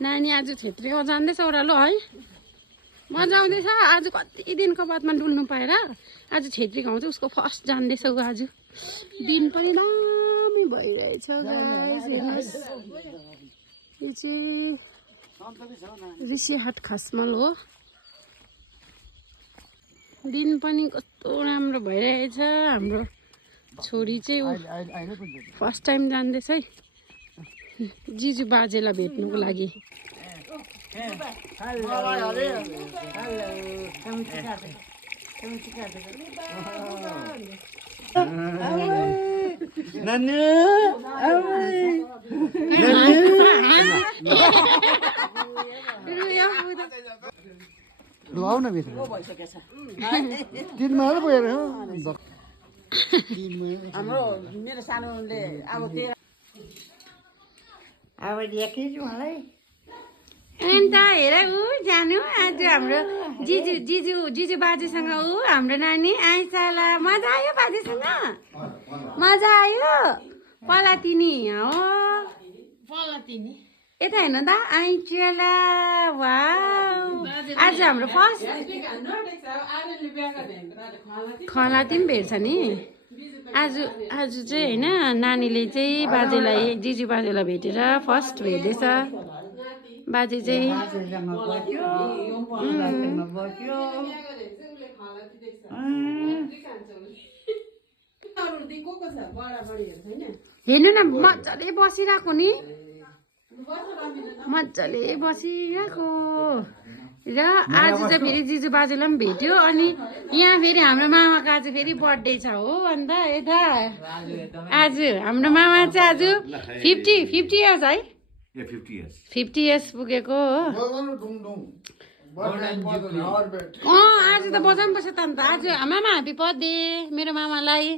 नानी आज छेत्री गाउँ जाँदैछ ओह्रालो है मजा आउँदैछ आज कति दिनको बादमा डुल्नु पाएर आज छेत्री गाउँ चाहिँ उसको फर्स्ट जाँदैछ ऊ आज दिन पनि दामी भइरहेछ गाइस हेर्नुहोस् यो चाहिँ ऋषिहाट खासमल हो दिन पनि कस्तो राम्रो भइरहेछ हाम्रो छोरी चाहिँ ऊ फर्स्ट टाइम जाँदैछ है जिजु बाजेलाई भेट्नुको लागि हाम्रो मेरो सानोले अब अन्त हेर ऊ जानु आज हाम्रो जिजु जिजु जिजु बाजेसँग ऊ हाम्रो नानी आइसाला मजा आयो बाजेसँग मजा आयो पलातिनी हो पलातिनी यता हेर्नु त आइचेला वाउ आज हाम्रो फर्स्ट खलाती पनि भेट्छ नि आज चाहिँ होइन नानीले चाहिँ बाजेलाई जिजु बाजेलाई भेटेर फर्स्ट भेट्दैछ बाजे चाहिँ हेर्नु न मजाले बसिरहेको नि मजाले बसिरहेको र आज चाहिँ फेरि जिजु बाजेलाई पनि भेट्यो अनि यहाँ फेरि हाम्रो मामाको आज फेरि बर्थडे छ हो अन्त यता आज हाम्रो मामा चाहिँ आज 50 इयर्स है 50 इयर्स पुगेको हो आज त बजाउनु पर्छ त अन्त आज मामा ह्याप्पी बर्थडे मेरो मामालाई